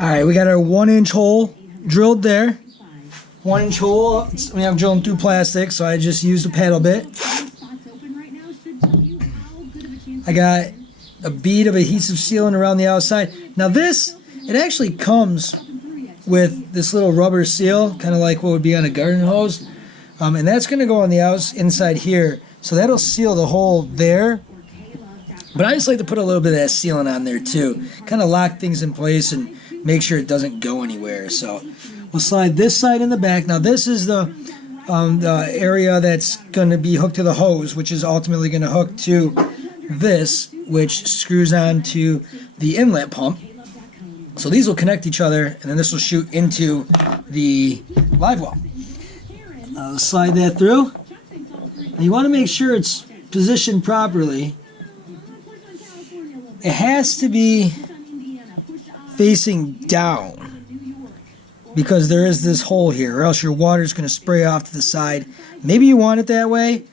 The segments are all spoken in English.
Alright, we got our 1-inch hole drilled there. 1-inch hole. We have drilling through plastic, so I just used a paddle bit. I got a bead of adhesive sealant around the outside. Now this, it actually comes with this little rubber seal, kind of like what would be on a garden hose. And that's going to go on the inside here. So that'll seal the hole there. But I just like to put a little bit of that sealant on there too. Kind of lock things in place and make sure it doesn't go anywhere. So we'll slide this side in the back. Now this is the area that's going to be hooked to the hose, which is ultimately going to hook to this, which screws on to the inlet pump. So these will connect each other, and then this will shoot into the Livewell. Slide that through. And you want to make sure it's positioned properly. It has to be facing down because there is this hole here, or else your water is going to spray off to the side. Maybe you want it that way.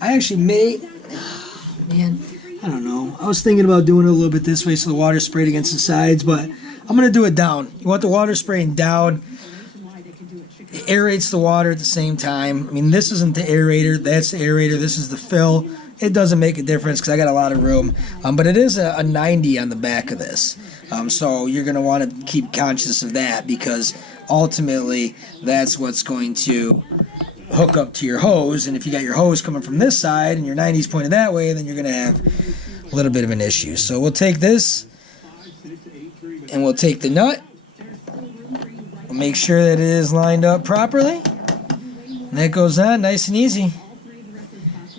I actually man, I don't know. I was thinking about doing it a little bit this way so the water sprayed against the sides, but I'm going to do it down. You want the water spraying down. It aerates the water at the same time. I mean, this isn't the aerator. That's the aerator. This is the fill. It doesn't make a difference because I got a lot of room. But it is a 90 on the back of this. So you're going to want to keep conscious of that because ultimately that's what's going to hook up to your hose. And if you got your hose coming from this side and your 90's pointed that way, then you're going to have a little bit of an issue. So we'll take this and we'll take the nut. We'll make sure that it is lined up properly. And that goes on nice and easy.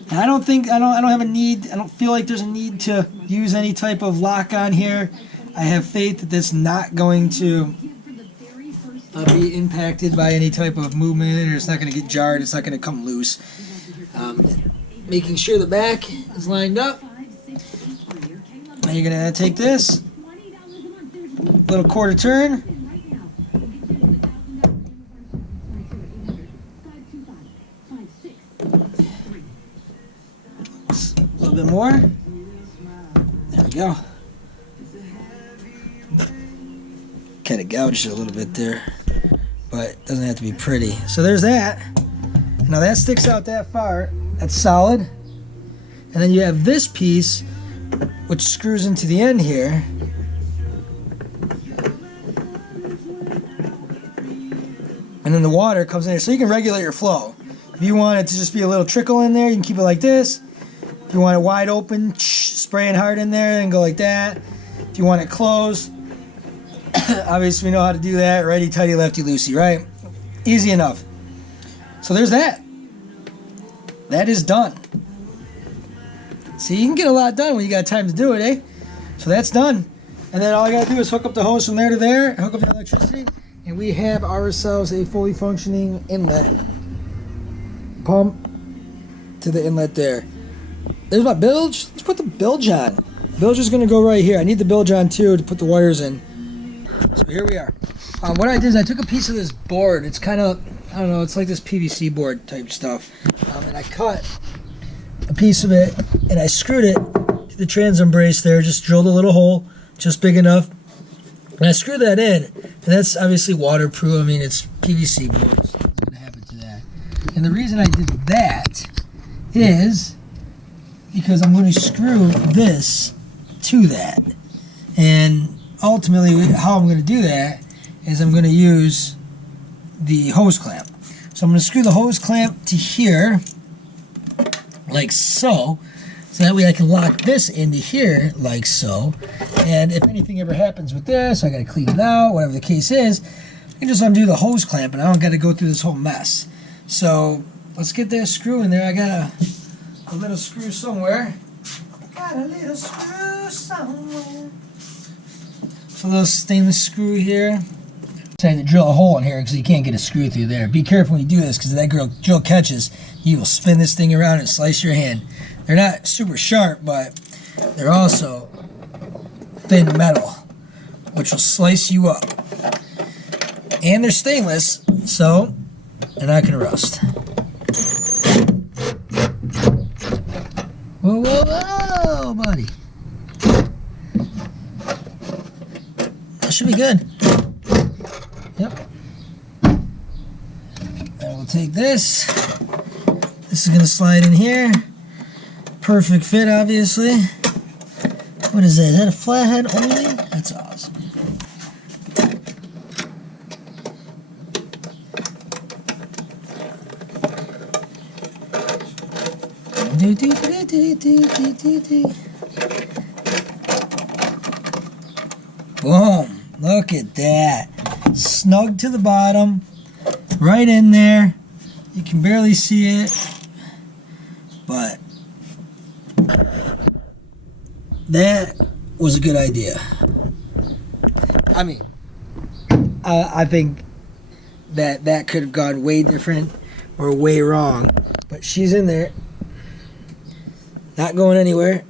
And I don't have a need, I don't feel like there's a need to use any type of lock on here. I have faith that that's not going to be impacted by any type of movement, or it's not going to get jarred, it's not going to come loose. Making sure the back is lined up. Now you're going to take this, little quarter turn. A little bit more. There we go. Kind of gouged it a little bit there, but it doesn't have to be pretty. So there's that. Now that sticks out that far. That's solid. And then you have this piece which screws into the end here. And then the water comes in here. So you can regulate your flow. If you want it to just be a little trickle in there, you can keep it like this. If you want it wide open, spraying hard in there, then go like that. If you want it closed, obviously we know how to do that. Righty, tighty, lefty, loosey, right? Easy enough. So there's that. That is done. See, you can get a lot done when you got time to do it, eh? So that's done. And then all I got to do is hook up the hose from there to there, hook up the electricity, and we have ourselves a fully functioning inlet pump to the inlet there. There's my bilge. Let's put the bilge on. Bilge is going to go right here. I need the bilge on too to put the wires in. So here we are. What I did is I took a piece of this board. It's kind of, I don't know, it's like this PVC board type stuff. And I cut a piece of it and I screwed it to the transom brace there. Just drilled a little hole, just big enough. And I screwed that in. And that's obviously waterproof. I mean, it's PVC board. So what's going to happen to that? And the reason I did that is because I'm going to screw this to that. And ultimately, how I'm going to do that is I'm going to use the hose clamp. So I'm going to screw the hose clamp to here, like so. So that way I can lock this into here, like so. And if anything ever happens with this, I got to clean it out, whatever the case is, I can just undo the hose clamp and I don't got to go through this whole mess. So let's get that screw in there. I got a little screw somewhere. Got a little screw somewhere. So a little stainless screw here. So I had to drill a hole in here because you can't get a screw through there. Be careful when you do this because if that drill catches, you will spin this thing around and slice your hand. They're not super sharp, but they're also thin metal, which will slice you up. And they're stainless, so they're not going to rust. Whoa, whoa, whoa, buddy. That should be good. Yep. And we'll take this. This is going to slide in here. Perfect fit, obviously. What is that? Is that a flathead only? That's awesome. Boom. Look at that. Snug to the bottom. Right in there. You can barely see it. But that was a good idea. I mean, I think that could have gone way different or way wrong. But she's in there. Not going anywhere.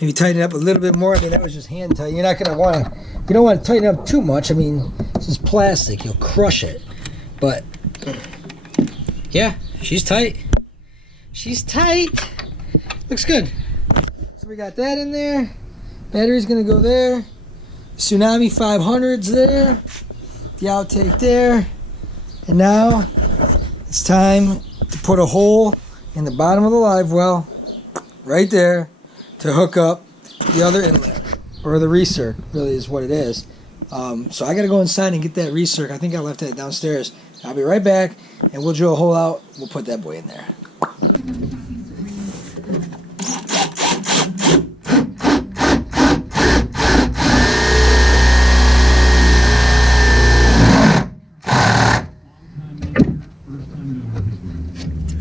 Maybe tighten it up a little bit more. I mean, that was just hand tight. You're not going to want to, you don't want to tighten it up too much. I mean, this is plastic. You'll crush it. But, yeah, she's tight. She's tight. Looks good. So we got that in there. Battery's going to go there. Tsunami 500's there. The outtake there. And now it's time to put a hole in the bottom of the live well. Right there. To hook up the other inlet, or the recirc, really is what it is. So I got to go inside and get that recirc. I think I left that downstairs. I'll be right back, and we'll drill a hole out. We'll put that boy in there.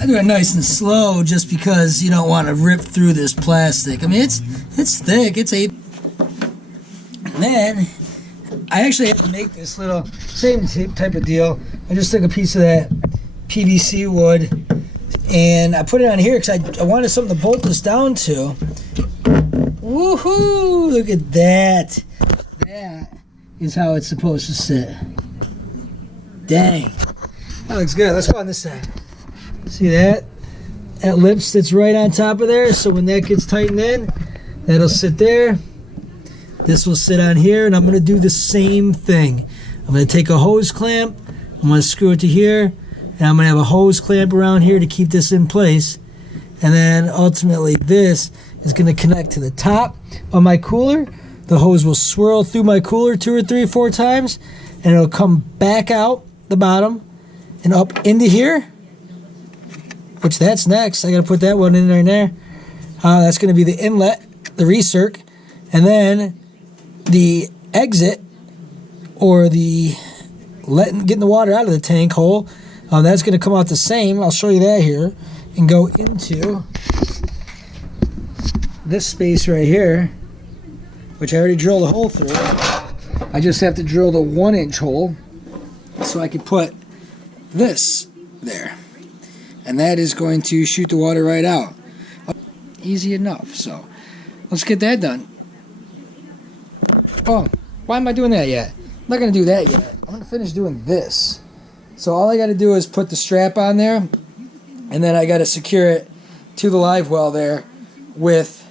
I do it nice and slow just because you don't want to rip through this plastic. I mean, it's thick. It's 8. And then I actually had to make this little same type of deal. I just took a piece of that PVC wood and I put it on here because I wanted something to bolt this down to. Woohoo! Look at that. That is how it's supposed to sit. Dang. That looks good. Let's go on this side. See that? That lip sits right on top of there, so when that gets tightened in, that'll sit there. This will sit on here, and I'm going to do the same thing. I'm going to take a hose clamp, I'm going to screw it to here, and I'm going to have a hose clamp around here to keep this in place. And then ultimately this is going to connect to the top of my cooler. The hose will swirl through my cooler 2 or 3 or 4 times, and it'll come back out the bottom and up into here. Which that's next. I got to put that one in there. That's going to be the inlet, the recirc, and then the exit, or the getting the water out of the tank hole. That's going to come out the same. I'll show you that here, and go into this space right here, which I already drilled a hole through. I just have to drill the 1-inch hole so I can put this there. And that is going to shoot the water right out. Easy enough. So let's get that done. Oh, why am I doing that yet? I'm not going to do that yet. I'm going to finish doing this. So all I got to do is put the strap on there. And then I got to secure it to the live well there with...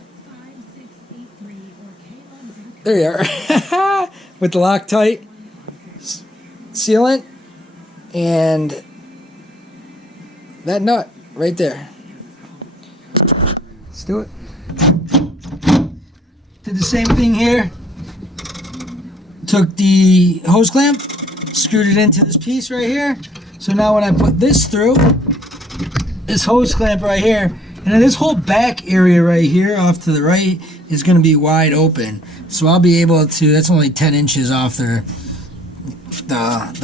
There you are. With the Loctite sealant. And... that nut right there. Let's do it. Did the same thing here. Took the hose clamp, screwed it into this piece right here. So now when I put this through, this hose clamp right here, and then this whole back area right here off to the right is going to be wide open. So I'll be able to, that's only 10 inches off the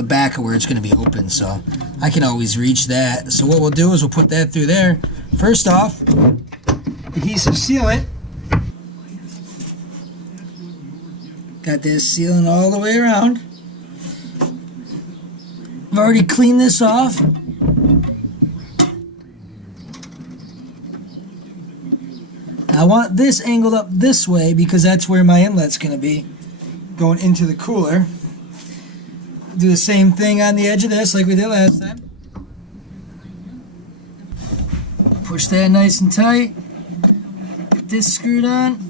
back of where it's going to be open, so I can always reach that. So what we'll do is we'll put that through there. First off, adhesive sealant. Got this sealant all the way around. I've already cleaned this off. I want this angled up this way because that's where my inlet's going to be, going into the cooler. Do the same thing on the edge of this like we did last time. Push that nice and tight. Get this screwed on.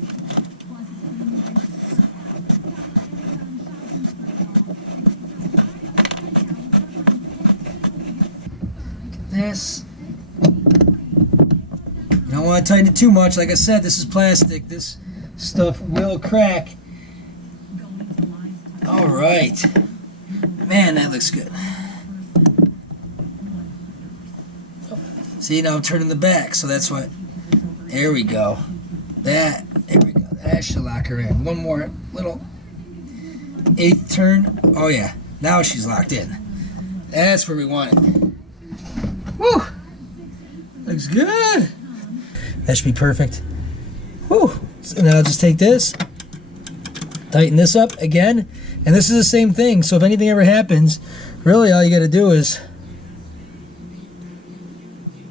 this. You don't want to tighten it too much. Like I said, this is plastic. This stuff will crack. All right. Man, that looks good. See, now I'm turning the back, so that's what. There we go. There we go. That should lock her in. One more little 8th turn. Oh yeah, now she's locked in. That's where we want it. Woo! Looks good. That should be perfect. Woo! So now I'll just take this, tighten this up again, and this is the same thing. So if anything ever happens, really all you got to do is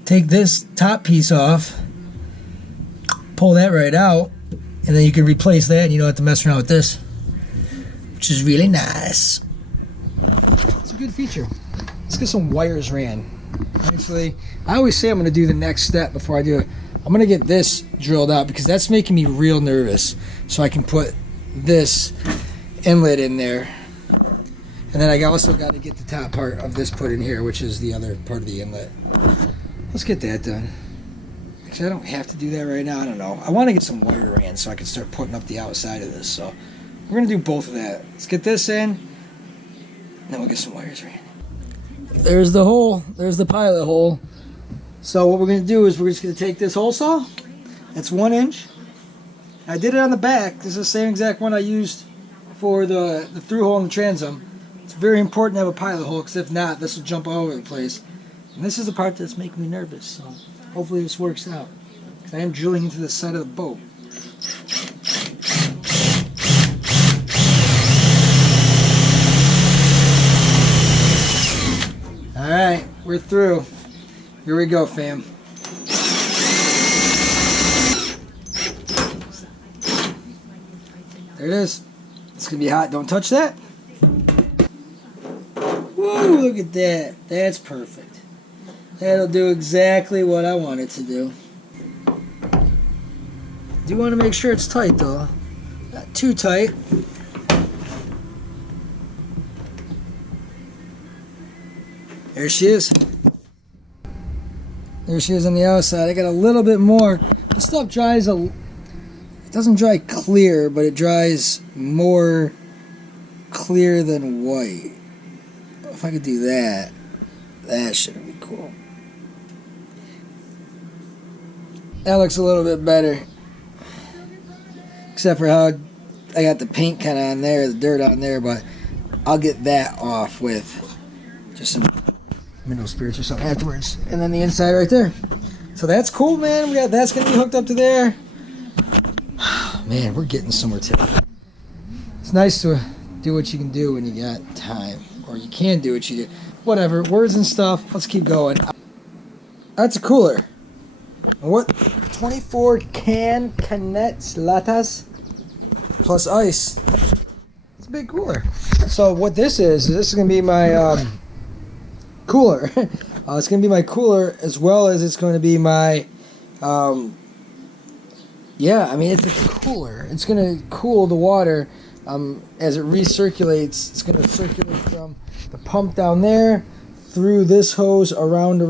take this top piece off, pull that right out, and then you can replace that and you don't have to mess around with this, which is really nice. It's a good feature. Let's get some wires ran. Actually, I always say I'm going to do the next step before I do it. I'm going to get this drilled out because that's making me real nervous, so I can put this inlet in there. And then I also got to get the top part of this put in here, which is the other part of the inlet. Let's get that done. Actually, I don't have to do that right now. I don't know. I want to get some wire ran so I can start putting up the outside of this. So we're going to do both of that. Let's get this in, and then we'll get some wires ran. There's the hole. There's the pilot hole. So what we're going to do is we're just going to take this hole saw. That's 1 inch. I did it on the back. This is the same exact one I used for the through hole in the transom. It's very important to have a pilot hole, because if not, this will jump all over the place. And this is the part that's making me nervous. So hopefully this works out, because I am drilling into the side of the boat. Alright, we're through. Here we go, fam. There it is. It's going to be hot. Don't touch that. Woo, look at that. That's perfect. That'll do exactly what I want it to do. Do want to make sure it's tight, though. Not too tight. There she is. There she is on the outside. I got a little bit more. This stuff dries it doesn't dry clear, but it dries more clear than white. If I could do that, that should be cool. That looks a little bit better. Except for how I got the paint kind of on there, the dirt on there, but I'll get that off with just some mineral spirits or something afterwards. And then the inside right there. So that's cool, man. We got that's going to be hooked up to there. Man, we're getting somewhere today. It's nice to do what you can do when you got time. Or you can do what you do. Whatever. Words and stuff. Let's keep going. That's a cooler. What? 24 canettes latas plus ice. It's a big cooler. So what this is going to be my cooler. It's going to be my cooler, as well as it's going to be my yeah, I mean, it's a cooler. It's going to cool the water as it recirculates. It's going to circulate from the pump down there through this hose, around,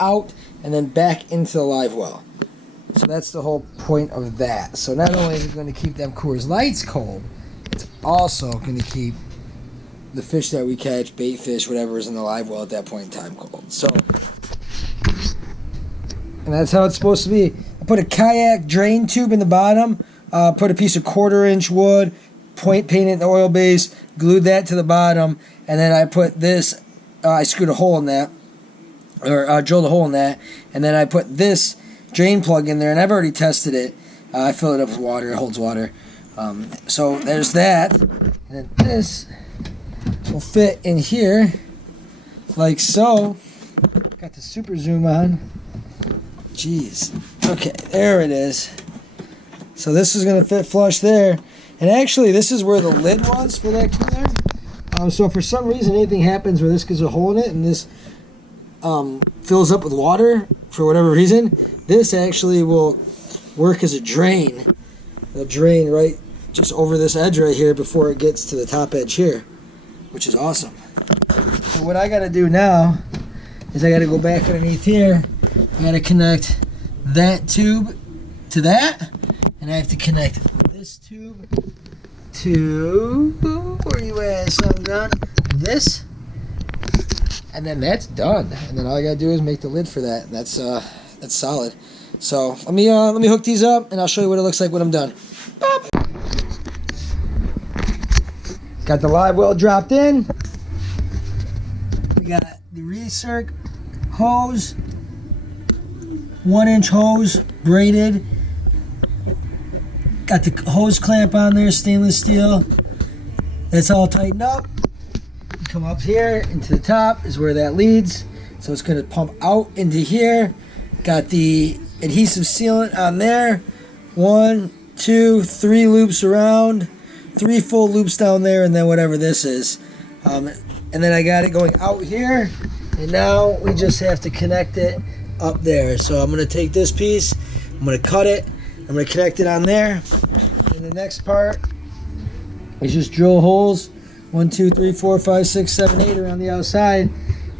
out, and then back into the live well. So that's the whole point of that. So not only is it going to keep them Coors Lights cold, it's also going to keep the fish that we catch, bait fish, whatever is in the live well at that point in time, cold. So, and that's how it's supposed to be. I put a kayak drain tube in the bottom, put a piece of 1/4-inch wood, painted in the oil base, glued that to the bottom, and then I put this, I screwed a hole in that, or drilled a hole in that, and then I put this drain plug in there, and I've already tested it. I fill it up with water, it holds water. So there's that, and then this will fit in here, like so. Got the super zoom on. Jeez. Okay, there it is. So this is going to fit flush there. And actually, this is where the lid was for that cooler. So if for some reason anything happens where this gets a hole in it and this fills up with water for whatever reason, this actually will work as a drain. It'll drain right just over this edge right here before it gets to the top edge here, which is awesome. So what I got to do now is I got to go back underneath here. I got to connect that tube to that, and I have to connect this tube to, where you at, son, done? This, and then that's done. And then all I gotta do is make the lid for that, and that's solid. So let me hook these up, and I'll show you what it looks like when I'm done. Bop. Got the Livewell dropped in. We got the recirc hose, 1-inch hose, braided. Got the hose clamp on there, stainless steel. That's all tightened up. You come up here into the top is where that leads. So it's going to pump out into here. Got the adhesive sealant on there. 1, 2, 3 loops around. 3 full loops down there, and then whatever this is. And then I got it going out here. And now we just have to connect it up there. So I'm going to take this piece. I'm going to cut it. I'm going to connect it on there. And the next part is just drill holes 1, 2, 3, 4, 5, 6, 7, 8 around the outside,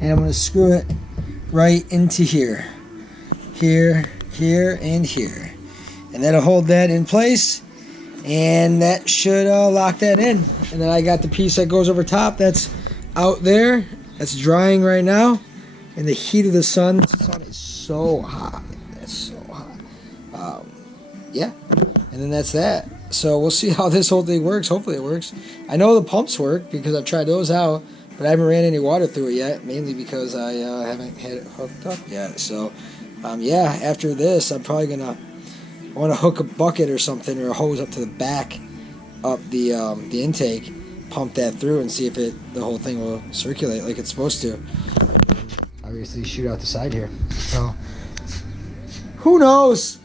and I'm going to screw it right into here. Here, here, and here. And that'll hold that in place, and that should lock that in. And then I got the piece that goes over top that's out there. That's drying right now. In the heat of the sun. The sun is so hot. That's so hot. Yeah, and then that's that. So we'll see how this whole thing works. Hopefully it works. I know the pumps work because I've tried those out, but I haven't ran any water through it yet, mainly because I haven't had it hooked up yet. So yeah, after this I'm probably gonna want to hook a bucket or something, or a hose up to the back up the intake, pump that through, and see if the whole thing will circulate like it's supposed to. Obviously shoot out the side here. So who knows?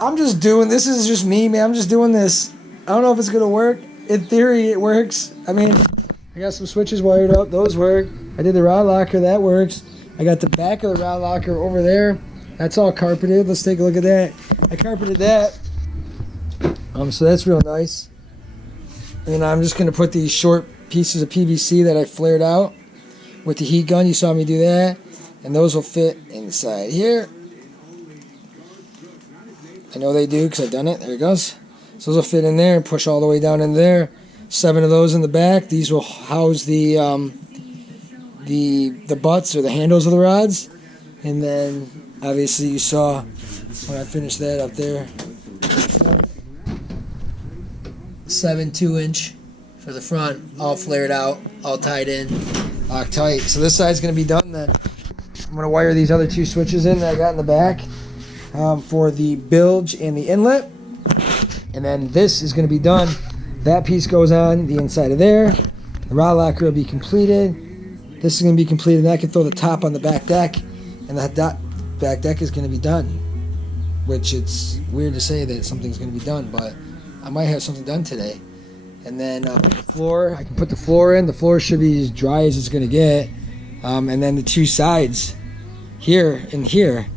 I'm just doing, this is just me, man. I'm just doing this. I don't know if it's going to work. In theory, it works. I mean, I got some switches wired up. Those work. I did the rod locker. That works. I got the back of the rod locker over there. That's all carpeted. Let's take a look at that. I carpeted that. So that's real nice. And I'm just going to put these short pieces of PVC that I flared out with the heat gun. You saw me do that. And those will fit inside here. I know they do because I've done it. There it goes. So those will fit in there and push all the way down in there. 7 of those in the back. These will house the butts or the handles of the rods. And then obviously you saw when I finished that up there. 7 2-inch for the front, all flared out, all tied in, locked tight. So this side's going to be done then. I'm going to wire these other 2 switches in that I got in the back. For the bilge and the inlet, and then this is going to be done. That piece goes on the inside of there. The rod locker will be completed. This is going to be completed, and I can throw the top on the back deck, and that back deck is going to be done. Which it's weird to say that something's going to be done, but I might have something done today. And then the floor, I can put the floor in. The floor should be as dry as it's going to get. And then the 2 sides, here and here.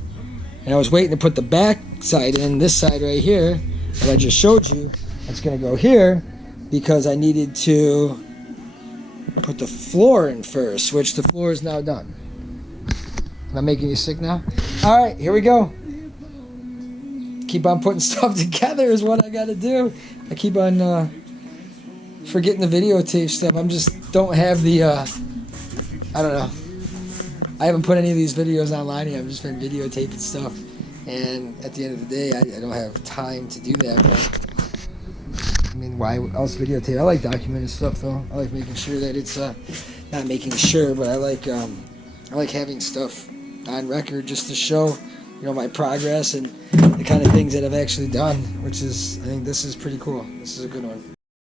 And I was waiting to put the back side in, this side right here, that I just showed you. It's going to go here because I needed to put the floor in first, which the floor is now done. Am I making you sick now? All right, here we go. Keep on putting stuff together is what I got to do. I keep on forgetting the videotape stuff. I'm just don't have the, I don't know. I haven't put any of these videos online yet. I've just been videotaping stuff. And at the end of the day, I don't have time to do that. But, I mean, why else videotape? I like documenting stuff, though. I like making sure that it's, not making sure, but I like having stuff on record just to show, my progress and the kind of things that I've actually done, which is, I think this is pretty cool. This is a good one.